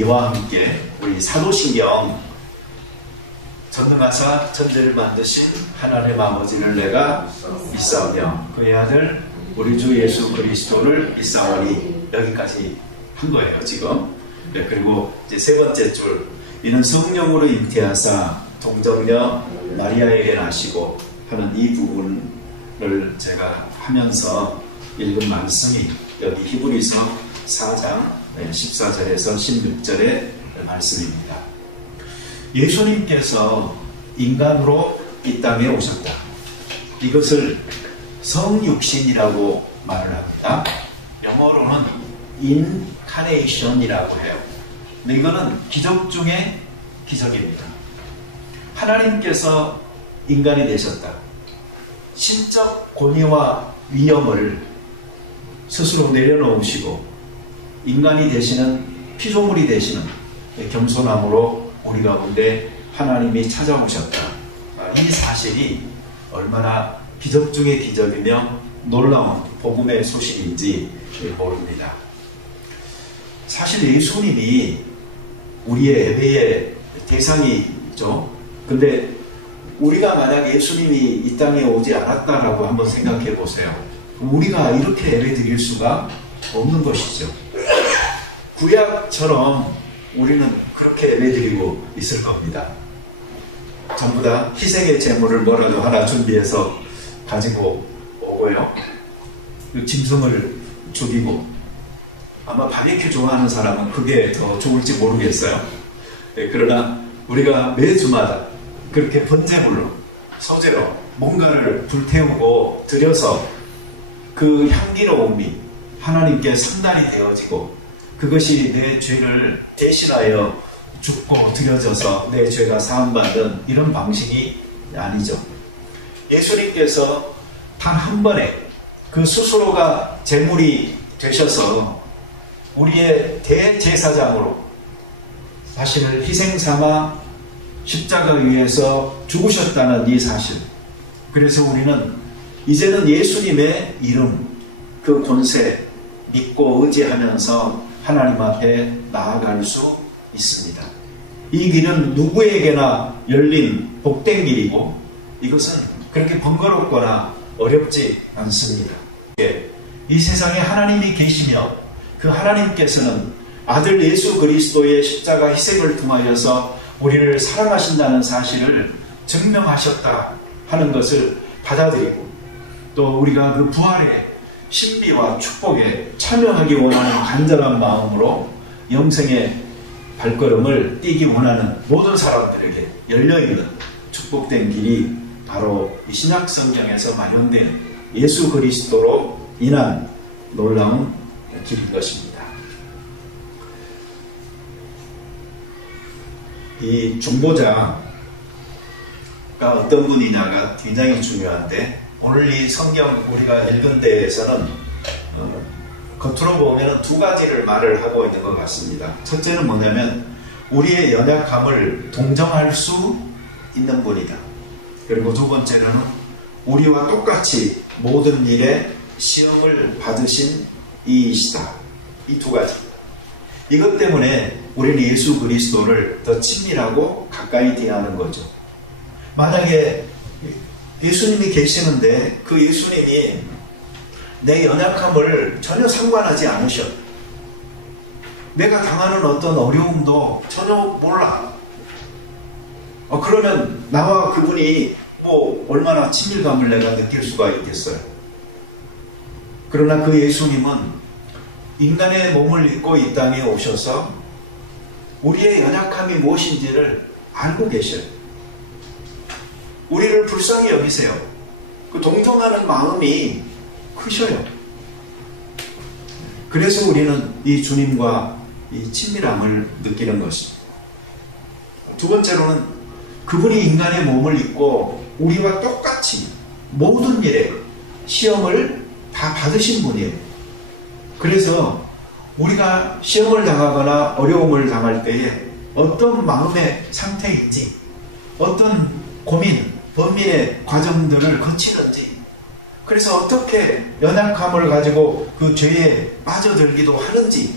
이와 함께 우리 사도신경 전능하사 천지를 만드신 하나님 아버지를 내가 믿사오며 그의 아들 우리 주 예수 그리스도를 믿사오니 여기까지 한 거예요 지금. 네, 그리고 이제 세 번째 줄, 이는 성령으로 잉태하사 동정녀 마리아에게 나시고 하는 이 부분을 제가 하면서 읽은 말씀이 여기 히브리서 4장 14절에서 16절의 말씀입니다. 예수님께서 인간으로 이 땅에 오셨다. 이것을 성육신이라고 말을 합니다. 영어로는 인카네이션이라고 해요. 근데 이거는 기적 중에 기적입니다. 하나님께서 인간이 되셨다. 신적 권위와 위엄을 스스로 내려놓으시고 인간이 되시는, 피조물이 되시는 겸손함으로 우리 가운데 하나님이 찾아오셨다. 이 사실이 얼마나 기적 중의 기적이며 놀라운 복음의 소식인지 모릅니다. 사실 예수님이 우리의 예배의 대상이죠. 근데 우리가 만약 예수님이 이 땅에 오지 않았다라고 한번 생각해 보세요. 우리가 이렇게 예배 드릴 수가 없는 것이죠. 구약처럼 우리는 그렇게 예배 드리고 있을 겁니다. 전부 다 희생의 제물을 뭐라도 하나 준비해서 가지고 오고요. 짐승을 죽이고, 아마 바비큐 좋아하는 사람은 그게 더 좋을지 모르겠어요. 그러나 우리가 매주마다 그렇게 번제물로, 소제로 뭔가를 불태우고 드려서 그 향기로움이 하나님께 상달이 되어지고 그것이 내 죄를 대신하여 죽고 드려져서 내 죄가 사함받은 이런 방식이 아니죠. 예수님께서 단 한 번에 그 스스로가 제물이 되셔서 우리의 대제사장으로 자신을 희생 삼아 십자가 위에서 죽으셨다는 이 사실. 그래서 우리는 이제는 예수님의 이름, 그 권세 믿고 의지하면서 하나님 앞에 나아갈 수 있습니다. 이 길은 누구에게나 열린 복된 길이고 이것은 그렇게 번거롭거나 어렵지 않습니다. 이 세상에 하나님이 계시며 그 하나님께서는 아들 예수 그리스도의 십자가 희생을 통하여서 우리를 사랑하신다는 사실을 증명하셨다 하는 것을 받아들이고, 또 우리가 그 부활의 신비와 축복에 참여하기 원하는 간절한 마음으로 영생의 발걸음을 띄기 원하는 모든 사람들에게 열려있는 축복된 길이 바로 이 신약 성경에서 마련된 예수 그리스도로 인한 놀라운 길인 것입니다. 이 중보자가 어떤 분이냐가 굉장히 중요한데, 오늘 이 성경 우리가 읽은 데에서는 겉으로 보면 두 가지를 말을 하고 있는 것 같습니다. 첫째는 뭐냐면 우리의 연약함을 동정할 수 있는 분이다. 그리고 두 번째로는 우리와 똑같이 모든 일에 시험을 받으신 이이시다. 이 두 가지. 이것 때문에 우리는 예수 그리스도를 더 친밀하고 가까이 대하는 거죠. 만약에 예수님이 계시는데 그 예수님이 내 연약함을 전혀 상관하지 않으셔. 내가 당하는 어떤 어려움도 전혀 몰라. 그러면 나와 그분이 뭐 얼마나 친밀감을 내가 느낄 수가 있겠어요. 그러나 그 예수님은 인간의 몸을 입고 이 땅에 오셔서 우리의 연약함이 무엇인지를 알고 계셔요. 우리를 불쌍히 여기세요. 그 동정하는 마음이 크셔요. 그래서 우리는 이 주님과 이 친밀함을 느끼는 것입니다. 두 번째로는 그분이 인간의 몸을 입고 우리와 똑같이 모든 일에 시험을 다 받으신 분이에요. 그래서 우리가 시험을 당하거나 어려움을 당할 때에 어떤 마음의 상태인지, 어떤 고민, 번민의 과정들을 거치는지, 그래서 어떻게 연약함을 가지고 그 죄에 빠져들기도 하는지,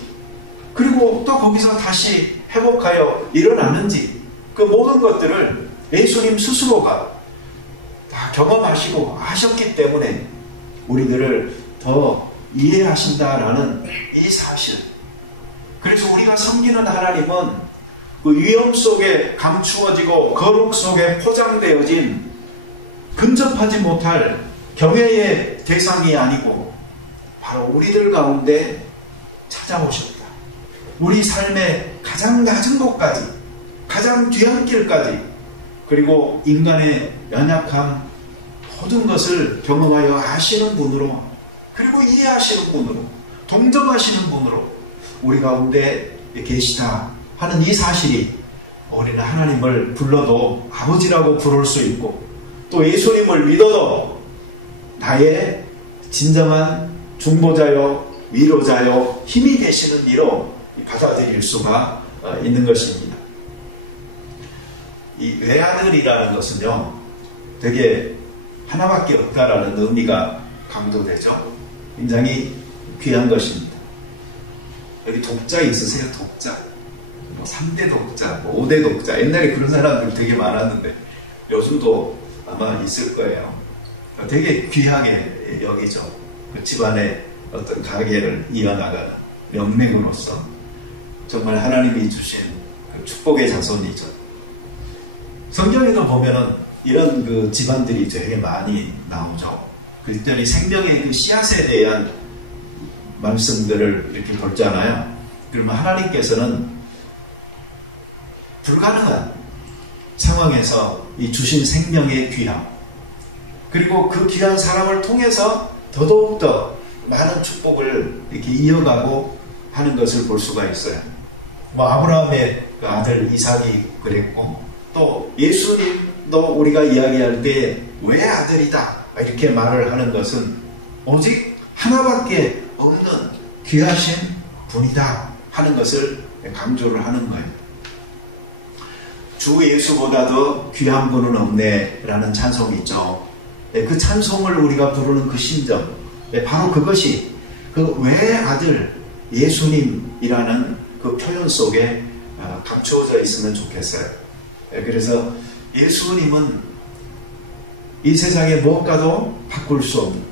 그리고 또 거기서 다시 회복하여 일어나는지, 그 모든 것들을 예수님 스스로가 다 경험하시고 하셨기 때문에 우리들을 더 이해하신다라는 이 사실. 그래서 우리가 섬기는 하나님은 그 위험 속에 감추어지고 거룩 속에 포장되어진 근접하지 못할 경외의 대상이 아니고 바로 우리들 가운데 찾아오셨다. 우리 삶의 가장 낮은 곳까지, 가장 뒤안길까지, 그리고 인간의 연약함 모든 것을 경험하여 아시는 분으로, 그리고 이해하시는 분으로, 동정하시는 분으로 우리 가운데 계시다 하는 이 사실이, 우리는 하나님을 불러도 아버지라고 부를 수 있고, 또 예수님을 믿어도 나의 진정한 중보자요, 위로자요, 힘이 되시는 이로 받아들일 수가 있는 것입니다. 이 외아들이라는 것은요, 되게 하나밖에 없다라는 의미가 강조되죠. 굉장히 귀한 것입니다. 여기 독자 있으세요? 독자. 3대 독자, 5대 독자. 옛날에 그런 사람들 되게 많았는데 요즘도 아마 있을 거예요. 되게 귀하게 여기죠. 그 집안의 어떤 가계를 이어나가는 명맥으로서 정말 하나님이 주신 그 축복의 자손이죠. 성경에도 보면은 이런 그 집안들이 되게 많이 나오죠. 그랬더니 생명의 그 씨앗에 대한 말씀들을 이렇게 볼잖아요. 그러면 하나님께서는 불가능한 상황에서 이 주신 생명의 귀함, 그리고 그 귀한 사람을 통해서 더더욱더 많은 축복을 이렇게 이어가고 하는 것을 볼 수가 있어요. 뭐 아브라함의 그 아들 이삭이 그랬고, 또 예수님도 우리가 이야기할 때 왜 아들이다 이렇게 말을 하는 것은 오직 하나밖에 없는 귀하신 분이다 하는 것을 강조를 하는 거예요. 주 예수보다도 귀한 분은 없네 라는 찬송이 있죠. 그 찬송을 우리가 부르는 그 심정, 바로 그것이 그 외아들 예수님이라는 그 표현 속에 감추어져 있으면 좋겠어요. 그래서 예수님은 이 세상의 무엇과도 바꿀 수 없는,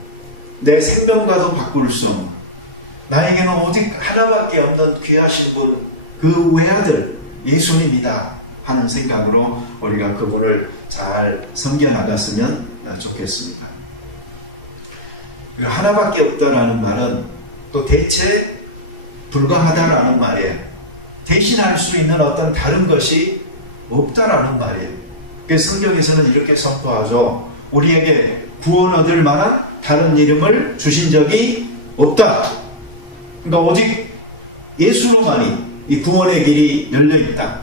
내 생명과도 바꿀 수 없는, 나에게는 오직 하나밖에 없는 귀하신 분, 그 외아들 예수님이다 하는 생각으로 우리가 그분을 잘 섬겨나갔으면 좋겠습니다. 하나밖에 없다라는 말은 또 대체 불가하다라는 말이에요. 대신할 수 있는 어떤 다른 것이 없다라는 말이에요. 그래서 성경에서는 이렇게 선포하죠. 우리에게 구원 얻을 만한 다른 이름을 주신 적이 없다. 그러니까 오직 예수로만이 이 구원의 길이 열려있다.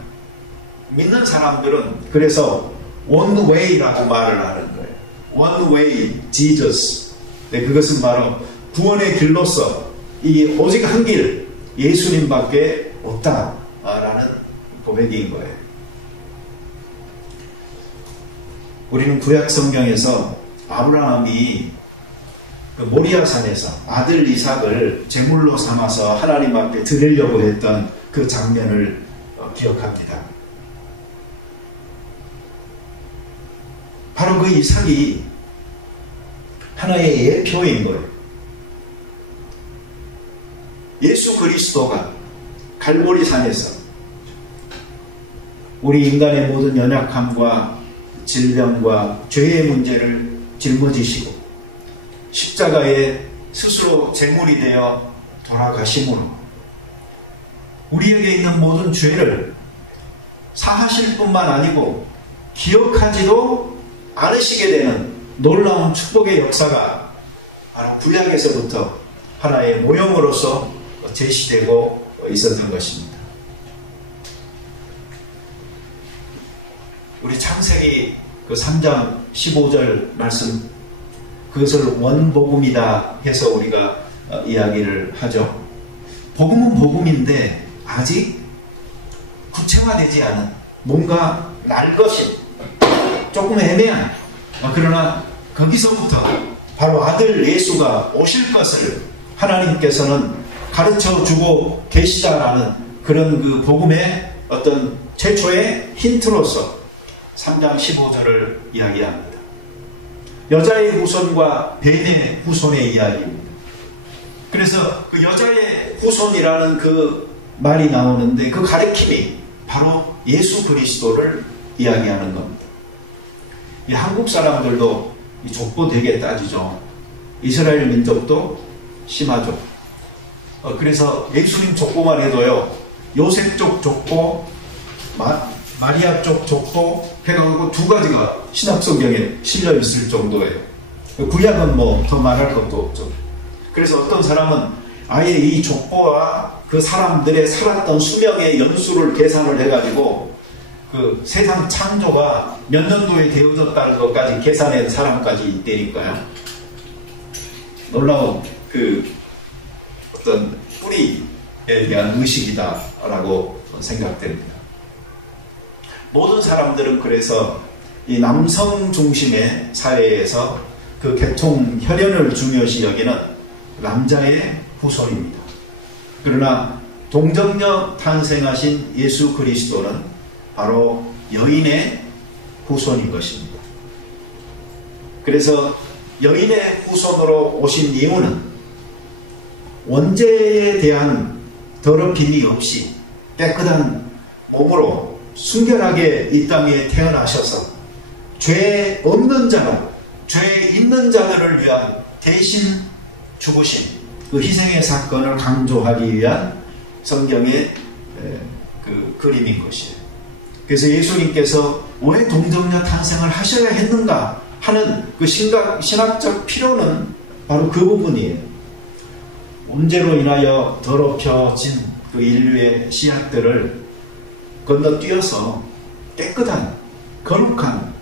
믿는 사람들은 그래서 one way라고 말을 하는 거예요. one way Jesus. 네, 그것은 바로 구원의 길로서 이 오직 한 길 예수님밖에 없다라는 고백인 거예요. 우리는 구약 성경에서 아브라함이 그 모리아산에서 아들 이삭을 제물로 삼아서 하나님 앞에 드리려고 했던 그 장면을 기억합니다. 바로 그 이삭이 하나의 예표인 거예요. 예수 그리스도가 갈보리산에서 우리 인간의 모든 연약함과 질병과 죄의 문제를 짊어지시고 십자가에 스스로 제물이 되어 돌아가심으로 우리에게 있는 모든 죄를 사하실 뿐만 아니고 기억하지도 않으시게 되는 놀라운 축복의 역사가 바로 구약에서부터 하나의 모형으로서 제시되고 있었던 것입니다. 우리 창세기 그 3장 15절 말씀, 그것을 원복음이다 해서 우리가 이야기를 하죠. 복음은 복음인데 아직 구체화되지 않은, 뭔가 날 것이 조금 애매한, 그러나 거기서부터 바로 아들 예수가 오실 것을 하나님께서는 가르쳐 주고 계시다라는 그런 그 복음의 어떤 최초의 힌트로서 3장 15절을 이야기합니다. 여자의 후손과 벤의 후손의 이야기입니다. 그래서 그 여자의 후손이라는 그 말이 나오는데 그 가르침이 바로 예수 그리스도를 이야기하는 겁니다. 이 한국 사람들도 이 족보 되게 따지죠. 이스라엘 민족도 심하죠. 그래서 예수님 족보만 해도요, 요셉 쪽 족보, 마리아 쪽 족보 해가지고 두 가지가 신약성경에 실려 있을 정도예요. 구약은 뭐 더 말할 것도 없죠. 그래서 어떤 사람은 아예 이 족보와 그 사람들의 살았던 수명의 연수를 계산을 해가지고 그 세상 창조가 몇 년도에 되어졌다는 것까지 계산한 사람까지 있다니까요. 놀라운 그 어떤 뿌리에 대한 의식이다라고 생각됩니다. 모든 사람들은 그래서 이 남성 중심의 사회에서 그 계통 혈연을 중요시 여기는 남자의 후손입니다. 그러나 동정녀 탄생하신 예수 그리스도는 바로 여인의 후손인 것입니다. 그래서 여인의 후손으로 오신 이유는 원죄에 대한 더럽힘이 없이 깨끗한 몸으로 순결하게 이 땅에 태어나셔서 죄 없는 자가, 죄 있는 자들을 위한 대신 죽으신 그 희생의 사건을 강조하기 위한 성경의 그 그림인 것이에요. 그래서 예수님께서 왜 동정녀 탄생을 하셔야 했는가 하는 그 신학적 필요는 바로 그 부분이에요. 문제로 인하여 더럽혀진 그 인류의 씨앗들을 건너뛰어서 깨끗한 거룩한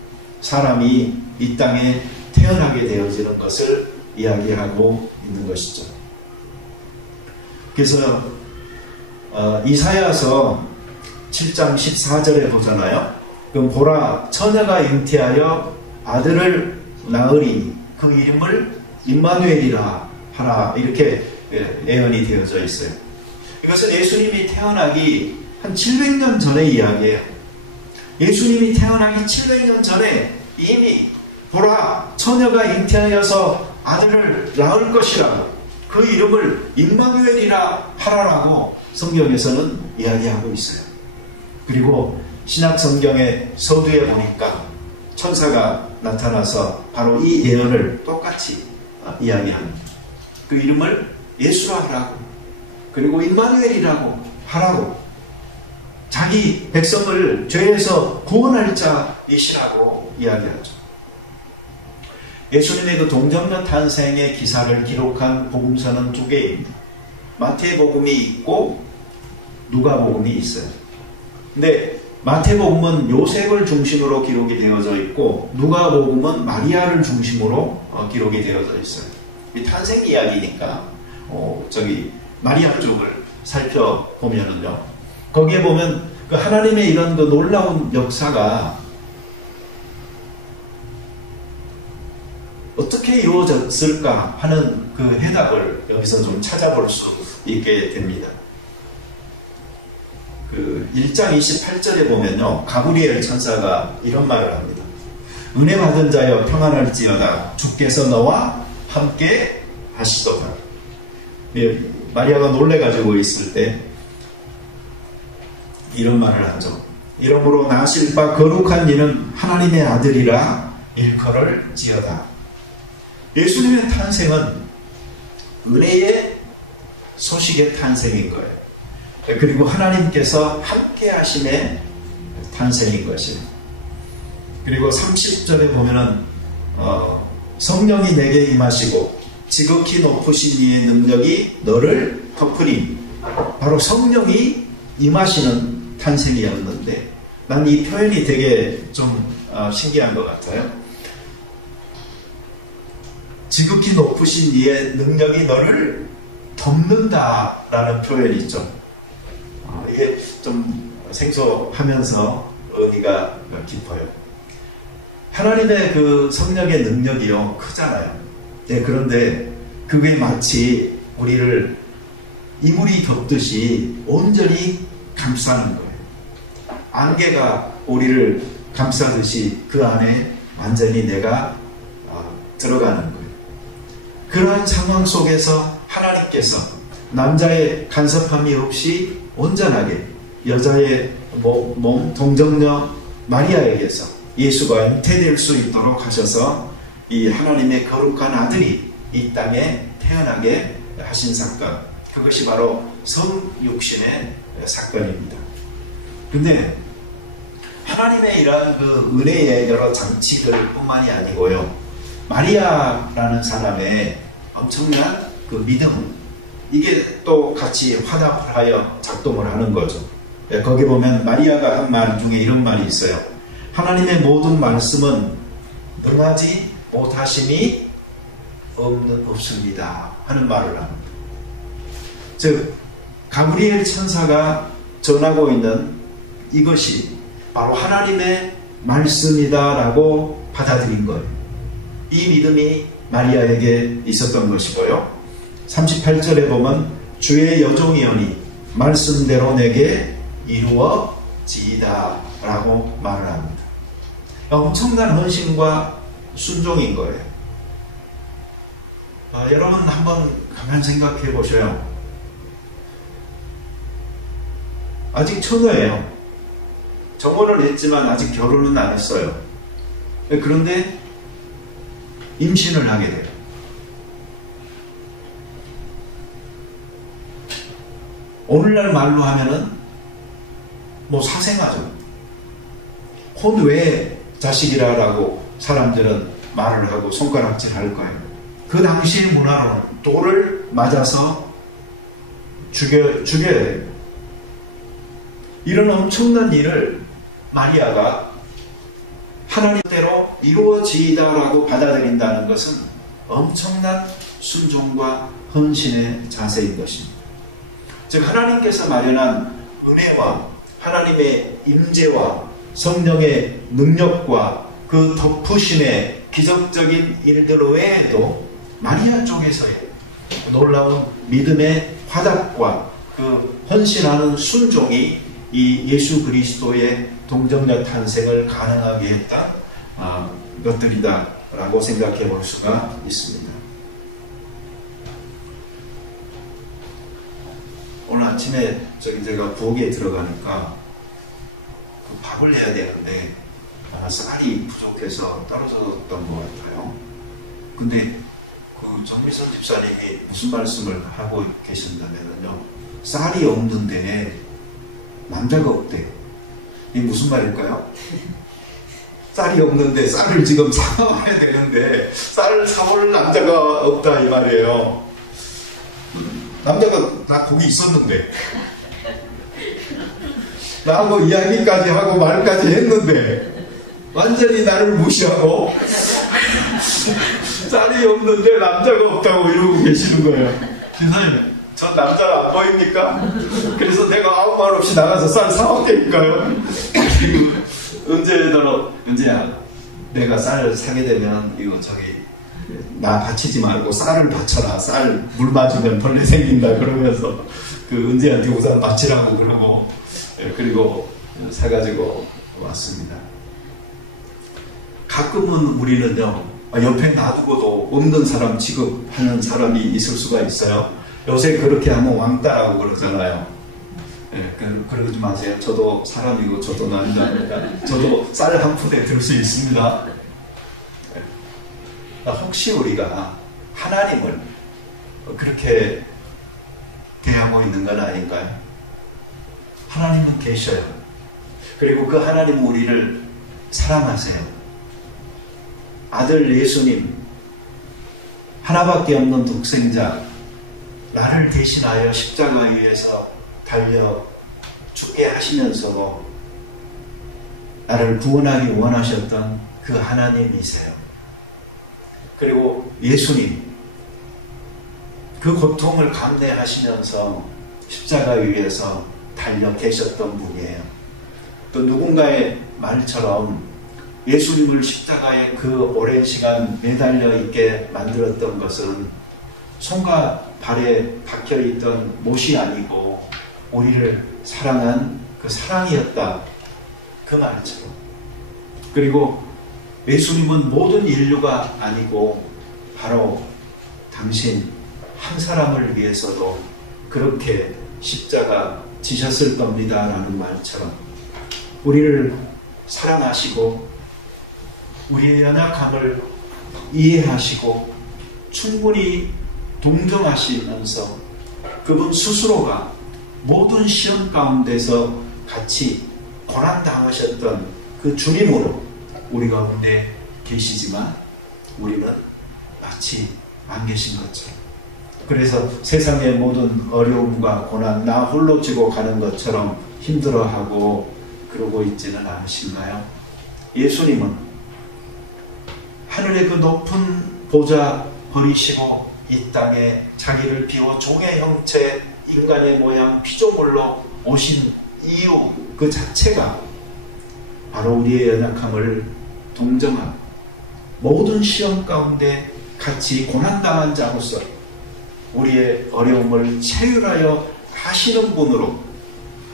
사람이 이 땅에 태어나게 되어지는 것을 이야기하고 있는 것이죠. 그래서 이사야서 7장 14절에 보잖아요. 그럼 보라, 처녀가 잉태하여 아들을 낳으리니 그 이름을 임마누엘이라 하라, 이렇게 예언이 되어져 있어요. 이것은 예수님이 태어나기 한 700년 전의 이야기예요. 예수님이 태어나기 700년 전에 이미 보라, 처녀가 잉태하여서 아들을 낳을 것이라고, 그 이름을 임마누엘이라 하라라고 성경에서는 이야기하고 있어요. 그리고 신약 성경의 서두에 보니까 천사가 나타나서 바로 이 예언을 똑같이 이야기합니다. 그 이름을 예수라 하라고, 그리고 임마누엘이라고 하라고, 자기 백성을 죄에서 구원할 자이시라고 이야기하죠. 예수님의 그 동정녀 탄생의 기사를 기록한 복음서는 두 개입니다. 마태복음이 있고 누가복음이 있어요. 근데 마태복음은 요셉을 중심으로 기록이 되어져 있고 누가복음은 마리아를 중심으로 기록이 되어져 있어요. 이 탄생 이야기니까 마리아 쪽을 살펴보면은요, 거기에 보면 그 하나님의 이런 그 놀라운 역사가 어떻게 이루어졌을까 하는 그 해답을 여기서 좀 찾아볼 수 있게 됩니다. 그 1장 28절에 보면요, 가브리엘 천사가 이런 말을 합니다. 은혜 받은 자여 평안할지어다, 주께서 너와 함께 하시도다. 마리아가 놀래가지고 있을 때 이런 말을 하죠. 이러므로 나실 바 거룩한 이는 하나님의 아들이라 일컬을지어다. 예수님의 탄생은 은혜의 소식의 탄생인 거예요. 그리고 하나님께서 함께 하심의 탄생인 것이에요. 그리고 30절에 보면은 성령이 내게 임하시고 지극히 높으신 이의 능력이 너를 덮으니, 바로 성령이 임하시는 탄생이었는데, 난 이 표현이 되게 좀 신기한 것 같아요. 지극히 높으신 이의 능력이 너를 덮는다라는 표현이 있죠. 이게 좀 생소하면서 의미가 깊어요. 하나님의 그 성령의 능력이요, 크잖아요. 네, 그런데 그게 마치 우리를 이불이 덮듯이 온전히 감싸는 거예요. 안개가 우리를 감싸듯이 그 안에 완전히 내가 들어가는 거예요. 그러한 상황 속에서 하나님께서 남자의 간섭함이 없이 온전하게 여자의 몸 동정녀 마리아에게서 예수가 잉태될 수 있도록 하셔서 이 하나님의 거룩한 아들이 이 땅에 태어나게 하신 사건, 그것이 바로 성육신의 사건입니다. 근데 하나님의 이러한 그 은혜의 여러 장치들 뿐만이 아니고요, 마리아라는 사람의 엄청난 그 믿음, 이게 또 같이 화답을 하여 작동을 하는 거죠. 거기 보면 마리아가 한 말 중에 이런 말이 있어요. 하나님의 모든 말씀은 능하지 못하심이 없습니다 하는 말을 합니다. 즉 가브리엘 천사가 전하고 있는 이것이 바로 하나님의 말씀이다 라고 받아들인 거예요. 이 믿음이 마리아에게 있었던 것이고요. 38절에 보면 주의 여종이오니 말씀대로 내게 이루어지이다 라고 말을 합니다. 엄청난 헌신과 순종인 거예요. 여러분 한번 가만 생각해 보셔요. 아직 처녀예요. 정혼을 했지만 아직 결혼은 안 했어요. 그런데 임신을 하게 돼요. 오늘날 말로 하면은 사생아죠. 혼 외에 자식이라고 사람들은 말을 하고 손가락질 할 거예요. 그 당시의 문화로는 돌을 맞아서 죽여야 돼요. 이런 엄청난 일을 마리아가 하나님대로 이루어지이다라고 받아들인다는 것은 엄청난 순종과 헌신의 자세인 것입니다. 즉 하나님께서 마련한 은혜와 하나님의 임재와 성령의 능력과 그 덮으심의 기적적인 일들 외에도 마리아 쪽에서의 놀라운 믿음의 화답과 그 헌신하는 순종이 이 예수 그리스도의 동정녀 탄생을 가능하게 했다 것들이다 라고 생각해 볼 수가 있습니다. 오늘 아침에 제가 부엌에 들어가니까 밥을 해야 되는데 쌀이 부족해서 떨어졌던 것 같아요. 근데 그 정미선 집사님이 무슨 말씀을 하고 계신다면요, 쌀이 없는데 남자가 없대요. 이게 무슨 말일까요? 쌀이 없는데 쌀을 지금 사와야 되는데 쌀을 사올 남자가 없다 이 말이에요. 남자가 나 거기 있었는데 나하고 이야기까지 하고 말까지 했는데 완전히 나를 무시하고 쌀이 없는데 남자가 없다고 이러고 계시는 거예요. 선생님, 전 남자가 안 보입니까? 그래서 내가 아무 말 없이 나가서 쌀 사왔다니까요. 그리고 은재야, 내가 쌀 사게 되면 이거 나 바치지 말고 쌀을 바쳐라. 쌀 물 맞으면 벌레 생긴다 그러면서 그 은재한테 우선 바치라고 그러고, 그리고 사가지고 왔습니다. 가끔은 우리는요, 옆에 놔두고도 없는 사람 취급하는 사람이 있을 수가 있어요. 요새 그렇게 하면 왕따라고 그러잖아요. 그러지 마세요. 저도 사람이고 저도 남자니까 저도 쌀 한 푸대 들 수 있습니다. 혹시 우리가 하나님을 그렇게 대하고 있는 건 아닌가요? 하나님은 계셔요. 그리고 그 하나님은 우리를 사랑하세요. 아들 예수님, 하나밖에 없는 독생자, 나를 대신하여 십자가 위에서 달려 죽게 하시면서도 나를 구원하기 원하셨던 그 하나님이세요. 그리고 예수님, 그 고통을 감내하시면서 십자가 위에서 달려 계셨던 분이에요. 또 누군가의 말처럼 예수님을 십자가에 그 오랜 시간 매달려 있게 만들었던 것은 손과 발에 박혀있던 못이 아니고 우리를 사랑한 그 사랑이었다. 그 말처럼. 그리고 예수님은 모든 인류가 아니고 바로 당신 한 사람을 위해서도 그렇게 십자가 지셨을 겁니다 라는 말처럼 우리를 사랑하시고 우리의 연약함을 이해하시고 충분히 동정하시면서 그분 스스로가 모든 시험 가운데서 같이 고난당하셨던 그 주님으로 우리 가운데 계시지만 우리는 마치 안 계신 것처럼, 그래서 세상의 모든 어려움과 고난 나 홀로 지고 가는 것처럼 힘들어하고 그러고 있지는 않으신가요? 예수님은 하늘의 그 높은 보좌 버리시고 이 땅에 자기를 비워 종의 형체 인간의 모양 피조물로 오신 이유 그 자체가 바로 우리의 연약함을 동정하고 모든 시험 가운데 같이 고난당한 자로서 우리의 어려움을 체휼하여 하시는 분으로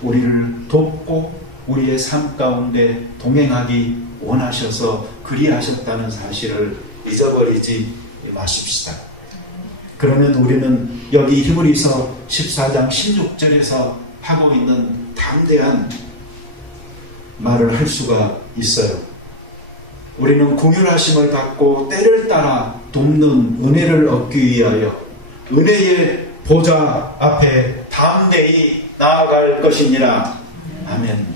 우리를 돕고 우리의 삶 가운데 동행하기 원하셔서 그리하셨다는 사실을 잊어버리지 마십시다. 그러면 우리는 여기 히브리서 14장 16절에서 하고 있는 담대한 말을 할 수가 있어요. 우리는 긍휼하심을 받고 때를 따라 돕는 은혜를 얻기 위하여 은혜의 보좌 앞에 담대히 나아갈 것이니라. 아멘.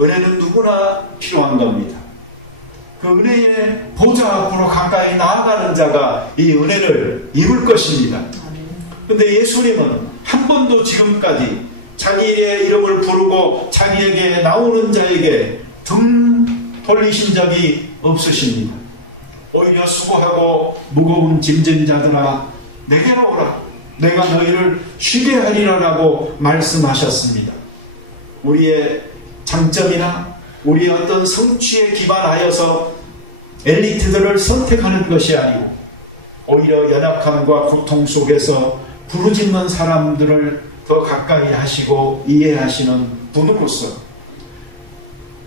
은혜는 누구나 필요한 겁니다. 그 은혜의 보좌 앞으로 가까이 나아가는 자가 이 은혜를 입을 것입니다. 그런데 예수님은 한 번도 지금까지 자기의 이름을 부르고 자기에게 나오는 자에게 등 돌리신 적이 없으십니다. 오히려 수고하고 무거운 짐진 자들아 내게로 오라, 내가 너희를 쉬게 하리라라고 말씀하셨습니다. 우리의 장점이나 우리의 어떤 성취에 기반하여서 엘리트들을 선택하는 것이 아니고 오히려 연약함과 고통 속에서 부르짖는 사람들을 더 가까이 하시고 이해하시는 분으로서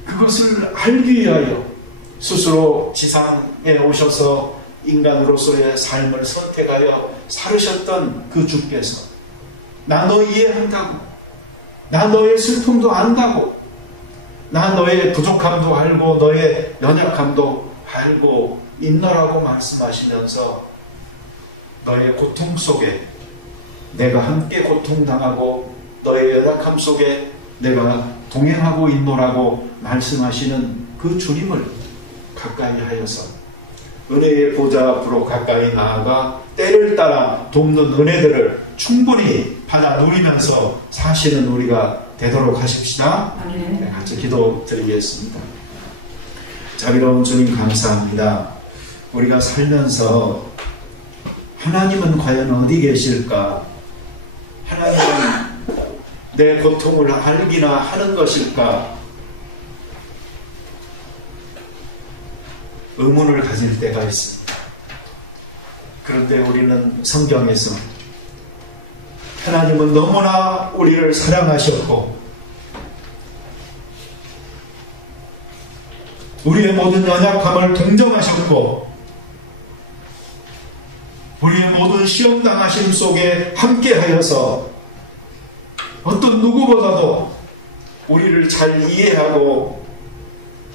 그것을 알기 위하여 스스로 지상에 오셔서 인간으로서의 삶을 선택하여 살으셨던 그 주께서 나 너 이해한다고, 나 너의 슬픔도 안다고, 나 너의 부족함도 알고 너의 연약함도 알고 있노라고 말씀하시면서 너의 고통 속에 내가 함께 고통당하고 너의 연약함 속에 내가 동행하고 있노라고 말씀하시는 그 주님을 가까이 하여서 은혜의 보좌 앞으로 가까이 나아가 때를 따라 돕는 은혜들을 충분히 받아 누리면서 사시는 우리가 되도록 하십시다. 네, 같이 기도 드리겠습니다. 자비로운 주님 감사합니다. 우리가 살면서 하나님은 과연 어디 계실까? 하나님은 내 고통을 알기나 하는 것일까? 의문을 가질 때가 있습니다. 그런데 우리는 성경에서 하나님은 너무나 우리를 사랑하셨고 우리의 모든 연약함을 동정하셨고 우리의 모든 시험당하심 속에 함께하여서 어떤 누구보다도 우리를 잘 이해하고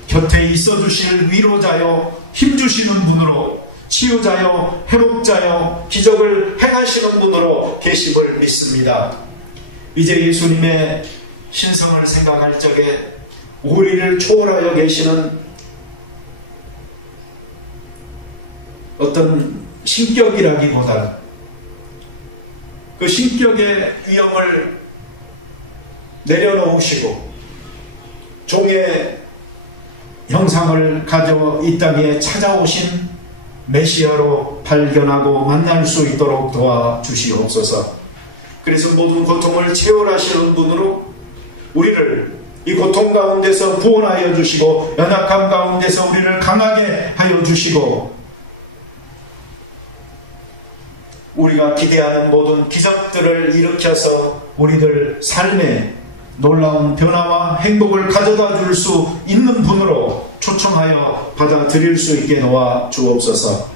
곁에 있어주실 위로자요 힘주시는 분으로 치유자요 회복자요 기적을 행하시는 분으로 계심을 믿습니다. 이제 예수님의 신성을 생각할 적에 우리를 초월하여 계시는 어떤 신격이라기보다는 그 신격의 위험을 내려놓으시고 종의 형상을 가져 이 땅에 찾아오신 메시아로 발견하고 만날 수 있도록 도와주시옵소서. 그래서 모든 고통을 체월하시는 분으로 우리를 이 고통 가운데서 구원하여 주시고 연약함 가운데서 우리를 강하게 하여 주시고 우리가 기대하는 모든 기적들을 일으켜서 우리들 삶에 놀라운 변화와 행복을 가져다 줄 수 있는 분으로 초청하여 받아들일 수 있게 도와 주옵소서.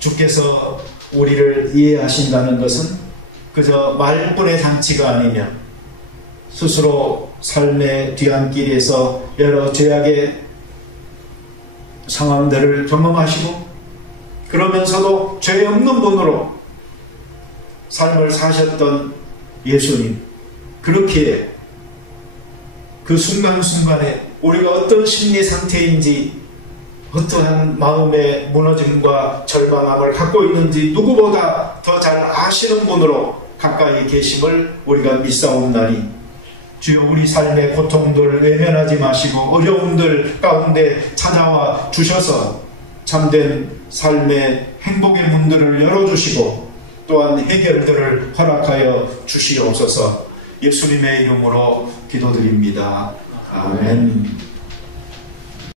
주께서 우리를 이해하신다는 것은 그저 말뿐의 잔치가 아니며 스스로 삶의 뒤안길에서 여러 죄악의 상황들을 경험하시고 그러면서도 죄 없는 분으로 삶을 사셨던 예수님, 그렇게 그 순간순간에 우리가 어떤 심리 상태인지 어떠한 마음의 무너짐과 절망함을 갖고 있는지 누구보다 더 잘 아시는 분으로 가까이 계심을 우리가 믿사옵나니 주여 우리 삶의 고통들 외면하지 마시고 어려움들 가운데 찾아와 주셔서 참된 삶의 행복의 문들을 열어주시고 또한 해결들을 허락하여 주시옵소서. 예수님의 이름으로 기도드립니다. 아멘.